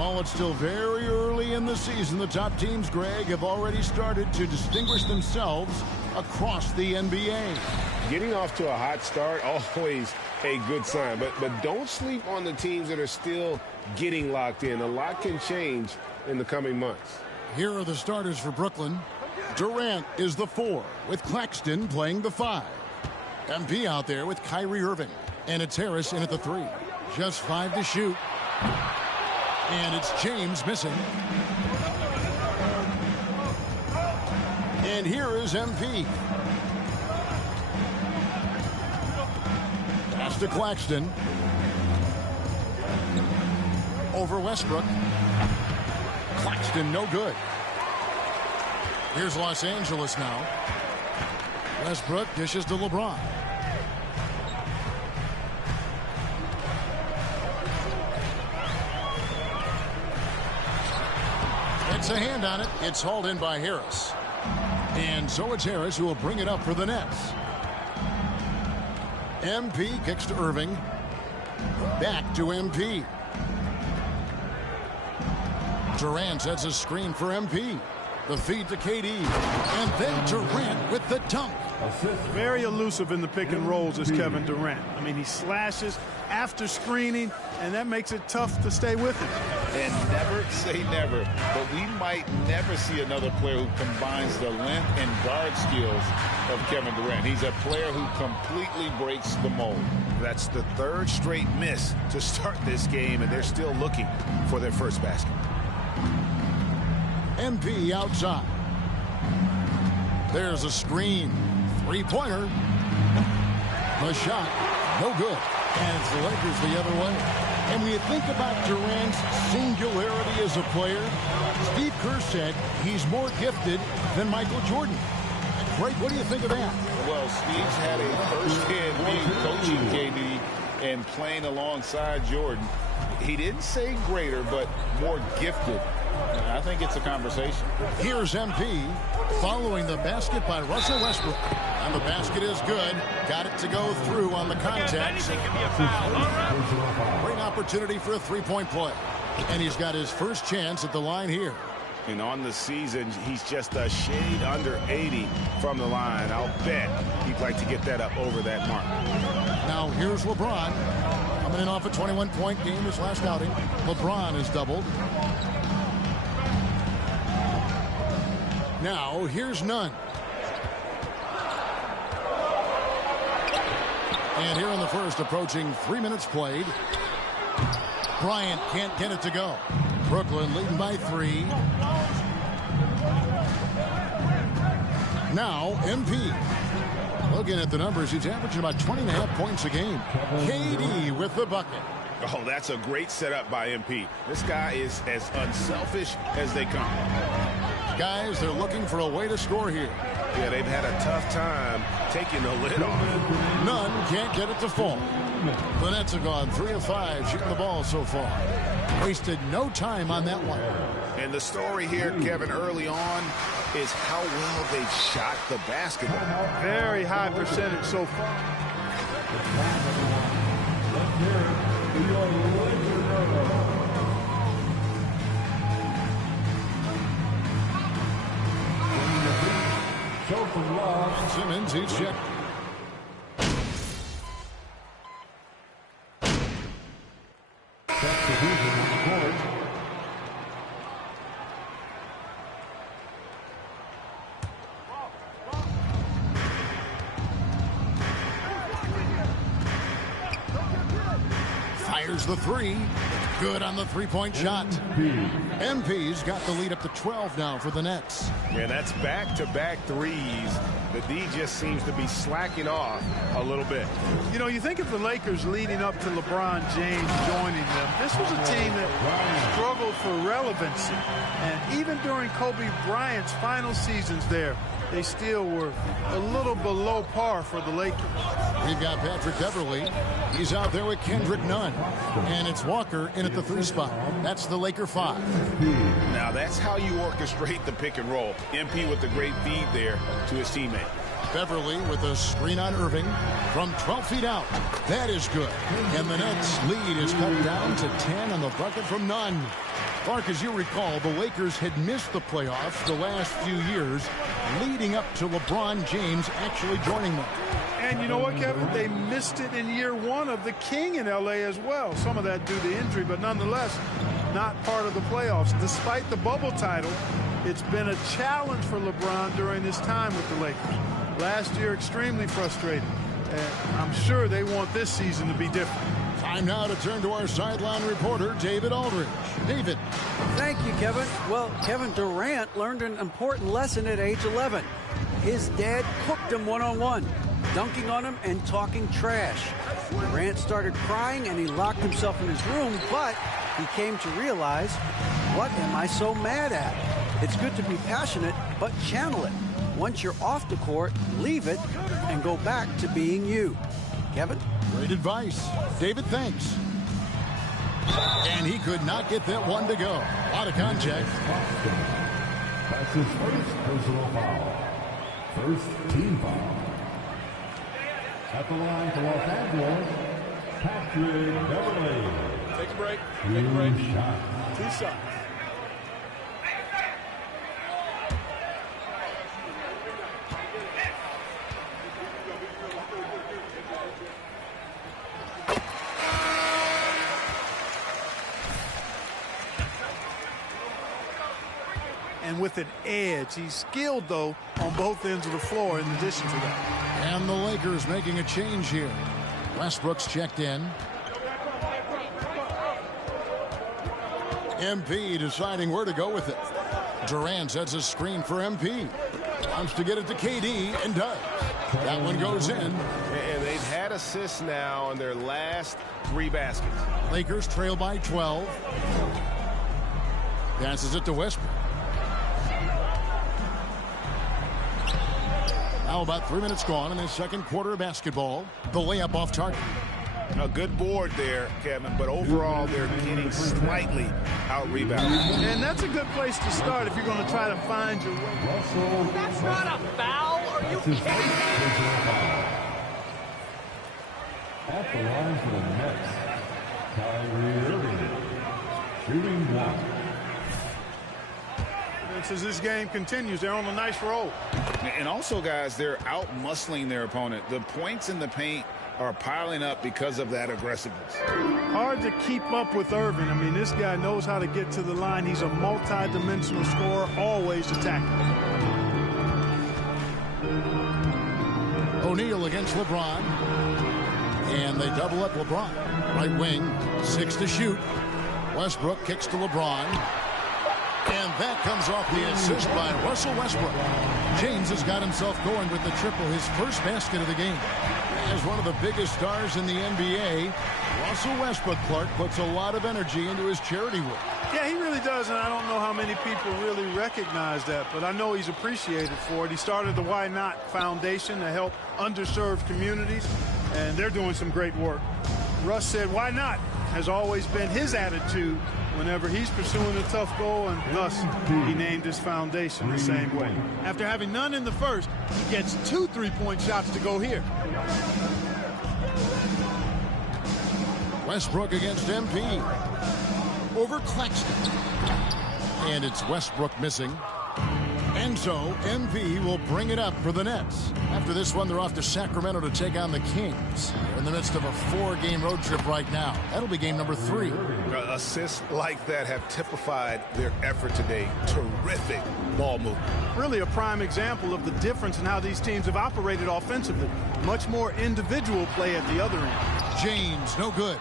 while it's still very early in the season, the top teams, Greg, have already started to distinguish themselves across the NBA. Getting off to a hot start, always a good sign. But don't sleep on the teams that are still getting locked in. A lot can change in the coming months. Here are the starters for Brooklyn. Durant is the 4, with Claxton playing the 5. MP out there with Kyrie Irving. And it's Harris in at the 3. Just 5 to shoot. And it's James missing. And here is MP. Pass to Claxton. Over Westbrook. Claxton no good. Here's Los Angeles now. Westbrook dishes to LeBron. It's a hand on it. It's hauled in by Harris. And so it's Harris who will bring it up for the Nets. MP kicks to Irving. Back to MP. Durant sets a screen for MP. The feed to KD. And then Durant with the dunk. Very elusive in the pick and rolls is Kevin Durant. I mean, he slashes after screening, and that makes it tough to stay with him. And never say never, but we might never see another player who combines the length and guard skills of Kevin Durant. He's a player who completely breaks the mold. That's the 3rd straight miss to start this game, and they're still looking for their first basket. MP outside. There's a screen. 3-pointer. The shot, no good. And it's the Lakers the other way. And when you think about Durant's singularity as a player, Steve Kerr said he's more gifted than Michael Jordan. Greg, what do you think of that? Well, Steve's had a first-hand being coaching KD and playing alongside Jordan. He didn't say greater, but more gifted. I think it's a conversation. Here's MP following the basket by Russell Westbrook. And the basket is good. Got it to go through on the contact. Great opportunity for a 3-point play. And he's got his first chance at the line here. And on the season, he's just a shade under 80 from the line. I'll bet he'd like to get that up over that mark. Now here's LeBron. Coming in off a 21-point game his last outing. LeBron is doubled. Now here's Nunn. And here in the first, approaching 3 minutes played. Bryant can't get it to go. Brooklyn leading by 3. Now MP. Looking at the numbers, he's averaging about 20.5 points a game. KD with the bucket. Oh, that's a great setup by MP. This guy is as unselfish as they come. Guys, they're looking for a way to score here. Yeah, they've had a tough time taking the lid off. Nunn can't get it to fall. The Nets have gone 3 of 5 shooting the ball so far. Wasted no time on that one. And the story here, Kevin, early on is how well they shot the basketball. Very high percentage so far. Simmons, he's checked. Fires the 3. Good on the 3-point shot. MP's got the lead up to 12 now for the Nets. Yeah, that's back-to-back threes. The D just seems to be slacking off a little bit. You know, you think of the Lakers leading up to LeBron James joining them. This was a team that struggled for relevancy. And even during Kobe Bryant's final seasons there, they still were a little below par for the Lakers. We've got Patrick Beverly. He's out there with Kendrick Nunn. And it's Walker in at the 3 spot. That's the Laker 5. Now that's how you orchestrate the pick and roll. MP with the great feed there to his teammate. Beverly with a screen on Irving from 12 feet out. That is good. And the Nets lead is cut down to 10 on the bucket from Nunn. Clark, as you recall, the Lakers had missed the playoffs the last few years leading up to LeBron James actually joining them. And you know what, Kevin? They missed it in year one of the King in L.A. as well. Some of that due to injury, but nonetheless, not part of the playoffs. Despite the bubble title, it's been a challenge for LeBron during his time with the Lakers. Last year, extremely frustrating. And I'm sure they want this season to be different. Time now to turn to our sideline reporter, David Aldridge. David. Thank you, Kevin. Well, Kevin Durant learned an important lesson at age 11. His dad cooked him one-on-one, dunking on him and talking trash. Durant started crying and he locked himself in his room, but he came to realize, what am I so mad at? It's good to be passionate, but channel it. Once you're off the court, leave it and go back to being you. Kevin? Great advice. David, thanks. And he could not get that one to go. A lot of contact. That's his first personal foul. First team foul. At the line for Los Angeles, Patrick Beverly. Take a break. Take a break. Two shots. And with an edge. He's skilled, though, on both ends of the floor in addition to that. And the Lakers making a change here. Westbrook's checked in. MP deciding where to go with it. Durant sets a screen for MP. Wants to get it to KD and does. That one goes in. And they've had assists now on their last 3 baskets. Lakers trail by 12. Passes it to Westbrook. Now about 3 minutes gone in the second quarter of basketball. The layup off target. A good board there, Kevin, but overall they're getting slightly out-rebounded. And that's a good place to start if you're going to try to find your way. That's not a foul. Are you kidding me? At the line for the Nets, Kyrie Irving, shooting 1. As this game continues, they're on a nice roll. And also, guys, they're out-muscling their opponent. The points in the paint are piling up because of that aggressiveness. Hard to keep up with Irving. I mean, this guy knows how to get to the line. He's a multi-dimensional scorer, always attacking. O'Neal against LeBron. And they double up LeBron. Right wing, 6 to shoot. Westbrook kicks to LeBron. And that comes off the assist by Russell Westbrook. James has got himself going with the triple, his first basket of the game. As one of the biggest stars in the NBA, Russell Westbrook, Clark, puts a lot of energy into his charity work. Yeah, he really does, and I don't know how many people really recognize that, but I know he's appreciated for it. He started the Why Not Foundation to help underserved communities, and they're doing some great work. Russ said, why not? Has always been his attitude whenever he's pursuing a tough goal, and thus he named his foundation the same way. After having none in the first, he gets 2 3-point shots to go here. Westbrook against MP. Over Claxton. And it's Westbrook missing. And so MP will bring it up for the Nets. After this one, they're off to Sacramento to take on the Kings. They're in the midst of a 4-game road trip right now. That'll be game number 3. Assists like that have typified their effort today. Terrific ball movement. Really a prime example of the difference in how these teams have operated offensively. Much more individual play at the other end. James, no good.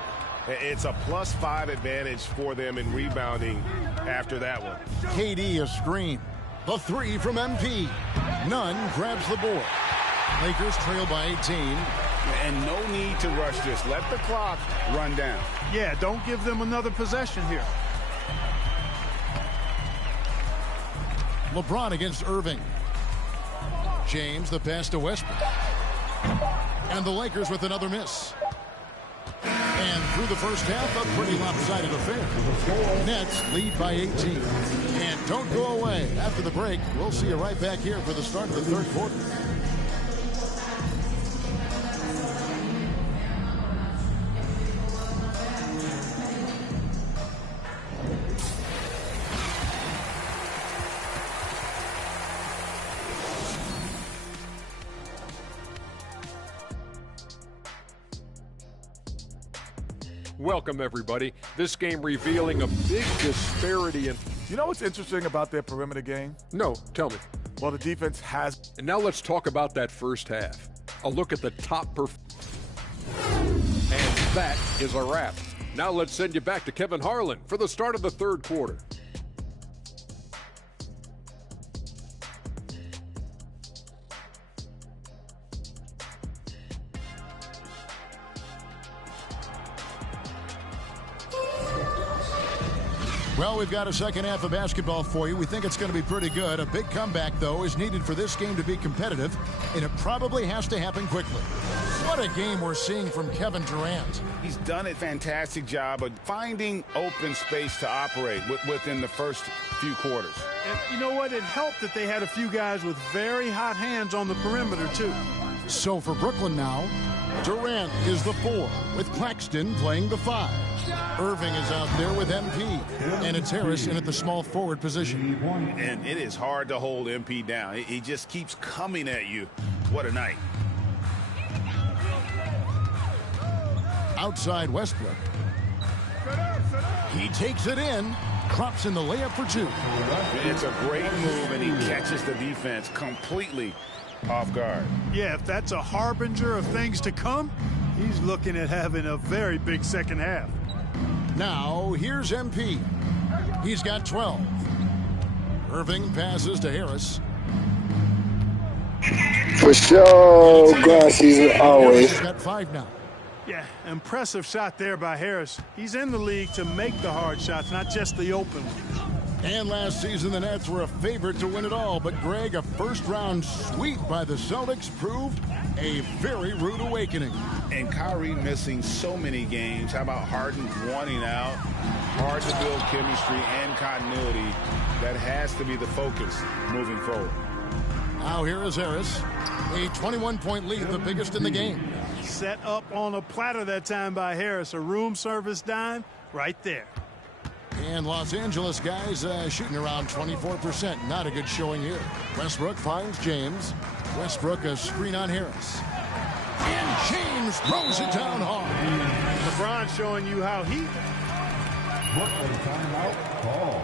It's a +5 advantage for them in rebounding after that one. KD a screen. The 3 from MP. Nunn grabs the board. Lakers trail by 18. And no need to rush this. Let the clock run down. Yeah, don't give them another possession here. LeBron against Irving. James, the pass to Westbrook. And the Lakers with another miss. And through the first half, a pretty lopsided affair. Nets lead by 18. And don't go away. After the break, we'll see you right back here for the start of the third quarter. Welcome, everybody. This game revealing a big disparity in... You know what's interesting about their perimeter game? No, tell me. Well, the defense has... And now let's talk about that first half. A look at the top And that is a wrap. Now let's send you back to Kevin Harlan for the start of the third quarter. Well, we've got a second half of basketball for you. We think it's going to be pretty good. A big comeback, though, is needed for this game to be competitive, and it probably has to happen quickly. What a game we're seeing from Kevin Durant. He's done a fantastic job of finding open space to operate within the first few quarters. And you know what? It helped that they had a few guys with very hot hands on the perimeter, too. So for Brooklyn now, Durant is the 4, with Claxton playing the 5. Irving is out there with MP, and it's Harris in at the small forward position. And it is hard to hold MP down. He just keeps coming at you. What a night. Outside Westbrook. He takes it in, drops in the layup for 2. It's a great move, and he catches the defense completely off guard. Yeah, if that's a harbinger of things to come, he's looking at having a very big second half. Now, here's MP. He's got 12. Irving passes to Harris. For sure, grass season always. He's got 5 now. Yeah, impressive shot there by Harris. He's in the league to make the hard shots, not just the open ones. And last season, the Nets were a favorite to win it all. But, Greg, a first-round sweep by the Celtics proved a very rude awakening. And Kyrie missing so many games. How about Harden wanting out? Hard to build chemistry and continuity. That has to be the focus moving forward. Now here is Harris. A 21-point lead, the biggest in the game. Set up on a platter that time by Harris. A room service dime right there. And Los Angeles guys shooting around 24%. Not a good showing here. Westbrook finds James. Westbrook a screen on Harris. And James throws it down hard. LeBron showing you how he... Brooklyn timeout call.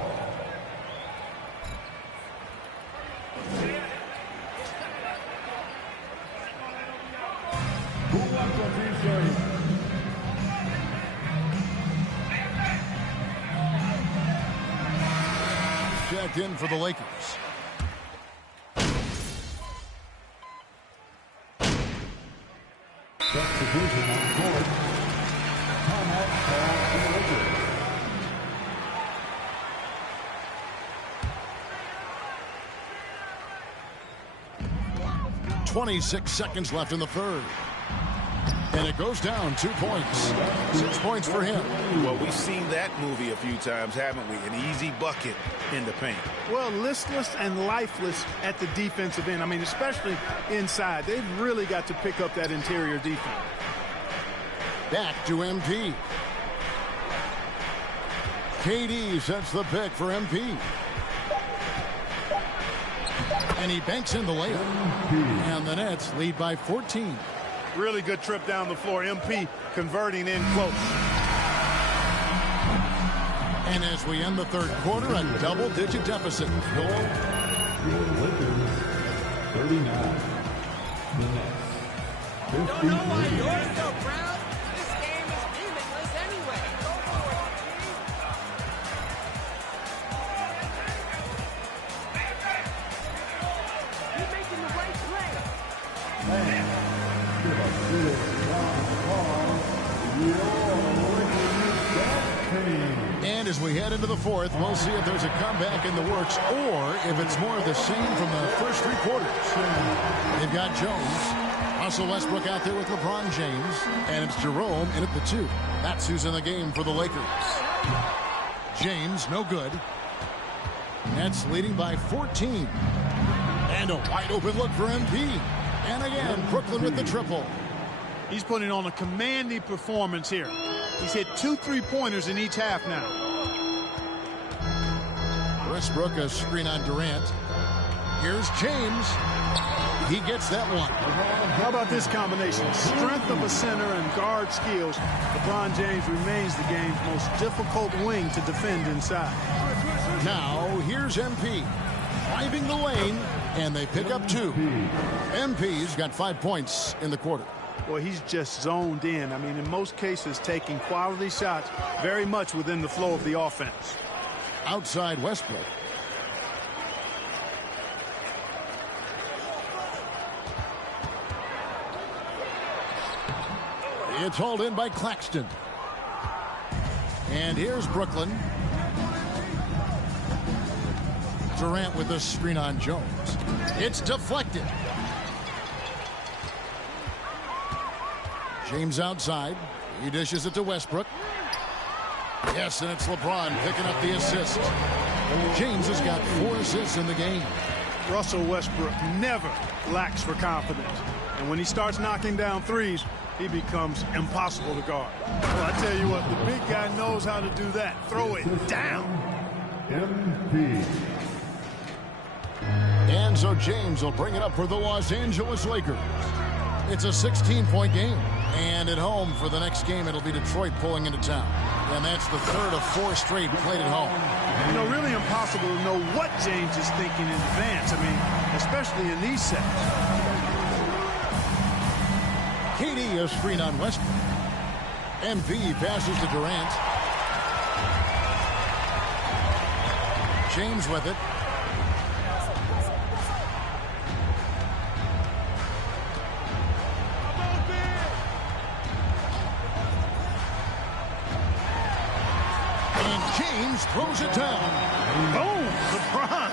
Who wants a t-shirt? Checked in for the Lakers. Substitution on court. Timeout call for the Lakers. 26 seconds left in the third. And it goes down 2 points. 6 points for him. Well, we've seen that movie a few times, haven't we? An easy bucket in the paint. Well, listless and lifeless at the defensive end. I mean, especially inside. They've really got to pick up that interior defense. Back to MP. KD sets the pick for MP. And he banks in the layup. And the Nets lead by 14. Really good trip down the floor. MP converting in close. And as we end the third quarter, a double-digit deficit. Lakers 39. The Nets 53. Don't know why you're so proud. This game is meaningless anyway. You're making the right play. And as we head into the fourth, we'll see if there's a comeback in the works or if it's more of the same from the first 3 quarters. They've got Jones, Russell Westbrook out there with LeBron James, and it's Jerome in at the 2. That's who's in the game for the Lakers. James, no good. Nets leading by 14. And a wide open look for MP. And again, Brooklyn with the triple. He's putting on a commanding performance here. He's hit 2 3-pointers in each half now. Westbrook a screen on Durant. Here's James. He gets that one. How about this combination? Strength of a center and guard skills. LeBron James remains the game's most difficult wing to defend inside. Now, here's MP. Driving the lane, and they pick up 2. MP's got 5 points in the quarter. Well, he's just zoned in. I mean, in most cases, taking quality shots very much within the flow of the offense. Outside Westbrook. It's hauled in by Claxton. And here's Brooklyn. Durant with a screen on Jones. It's deflected. James outside. He dishes it to Westbrook. Yes, and it's LeBron picking up the assist. James has got 4 assists in the game. Russell Westbrook never lacks for confidence. And when he starts knocking down threes, he becomes impossible to guard. Well, I tell you what, the big guy knows how to do that. Throw it down. MP. And so James will bring it up for the Los Angeles Lakers. It's a 16-point game. And at home for the next game, it'll be Detroit pulling into town. And that's the 3rd of 4 straight played at home. You know, really impossible to know what James is thinking in advance. I mean, especially in these sets. KD is screen on Westbrook. MP passes to Durant. James with it. James throws it down. Boom! LeBron.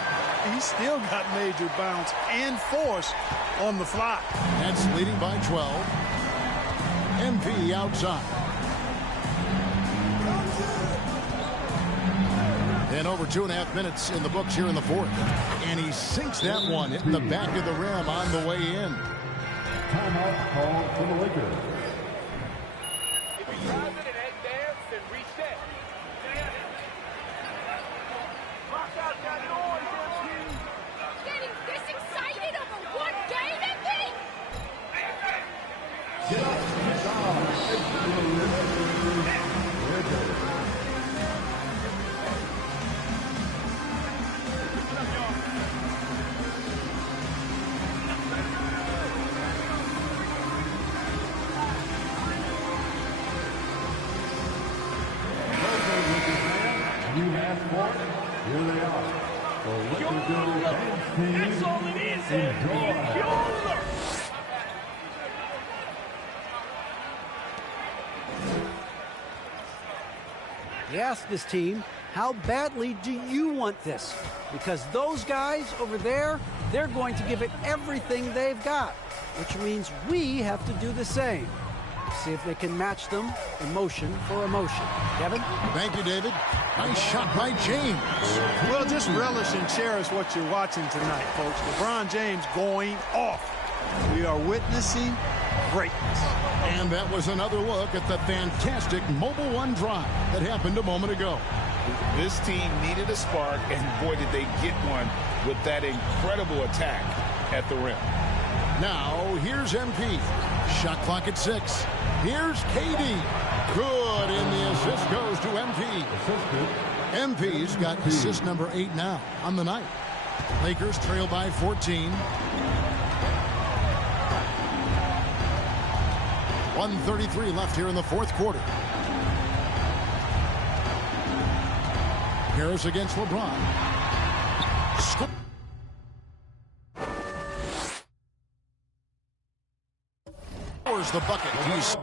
He still got major bounce and force on the fly. That's leading by 12. MP outside. And over 2.5 minutes in the books here in the 4th. And he sinks that one, hitting the back of the rim on the way in. Timeout called for the Lakers. If you drive it and head dance, then reset. Getting this excited over one game, MP? You asked for it, here they are. The Lakers team. That's all it is. Enjoy. He asked his team, how badly do you want this? Because those guys over there, they're going to give it everything they've got, which means we have to do the same. See if they can match them emotion for emotion. Kevin? Thank you, David. Nice shot by James. Well, just relish and cherish what you're watching tonight, folks. LeBron James going off. We are witnessing greatness. And that was another look at the fantastic Mobile One drive that happened a moment ago. This team needed a spark, and boy, did they get one with that incredible attack at the rim. Now, here's MP. Shot clock at 6. Here's KD. Good, and the assist goes to MP. MP's got assist number 8 now on the night. Lakers trail by 14. 1:33 left here in the 4th quarter. Harris against LeBron. Scores the bucket. He's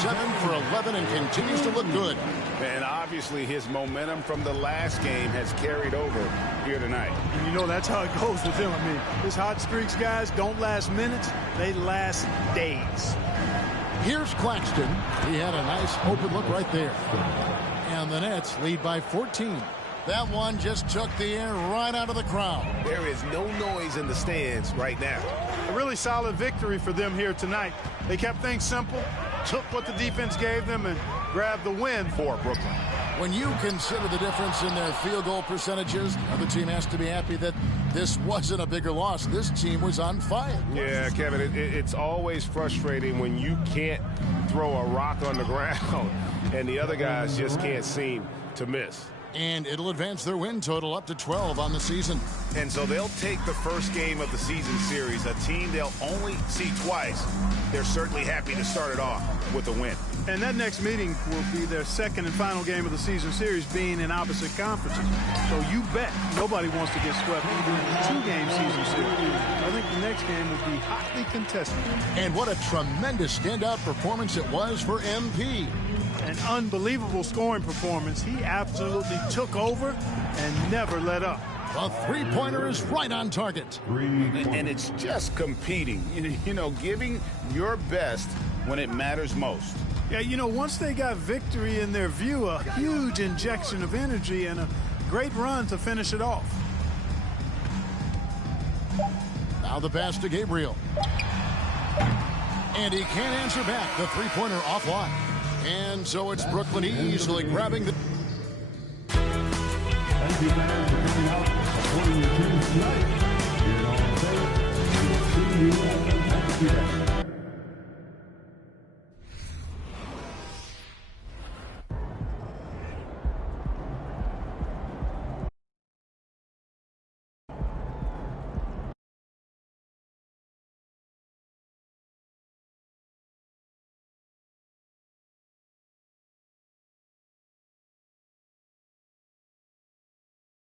7 for 11 and continues to look good. And obviously his momentum from the last game has carried over here tonight. And you know that's how it goes with him. I mean, his hot streaks, guys, don't last minutes. They last days. Here's Claxton. He had a nice open look right there. And the Nets lead by 14. That one just took the air right out of the crowd. There is no noise in the stands right now. A really solid victory for them here tonight. They kept things simple, took what the defense gave them, and grabbed the win for Brooklyn. When you consider the difference in their field goal percentages, the other team has to be happy that this wasn't a bigger loss. This team was on fire. Yeah, Kevin, it's always frustrating when you can't throw a rock on the ground and the other guys just can't seem to miss. And it'll advance their win total up to 12 on the season. And so they'll take the first game of the season series, a team they'll only see twice. They're certainly happy to start it off with a win. And that next meeting will be their second and final game of the season series, being in opposite conferences. So you bet nobody wants to get swept even in a two-game season series. I think the next game will be hotly contested. And what a tremendous standout performance it was for MP. An unbelievable scoring performance. He absolutely took over and never let up. The three-pointer is right on target. And it's just competing, you know, giving your best when it matters most. Yeah, you know, once they got victory in their view, a huge injection of energy and a great run to finish it off. Now the pass to Gabriel. And he can't answer back. The three-pointer offline. And so it's Brooklyn easily grabbing the... Thank you, fans, for coming out and supporting your team tonight.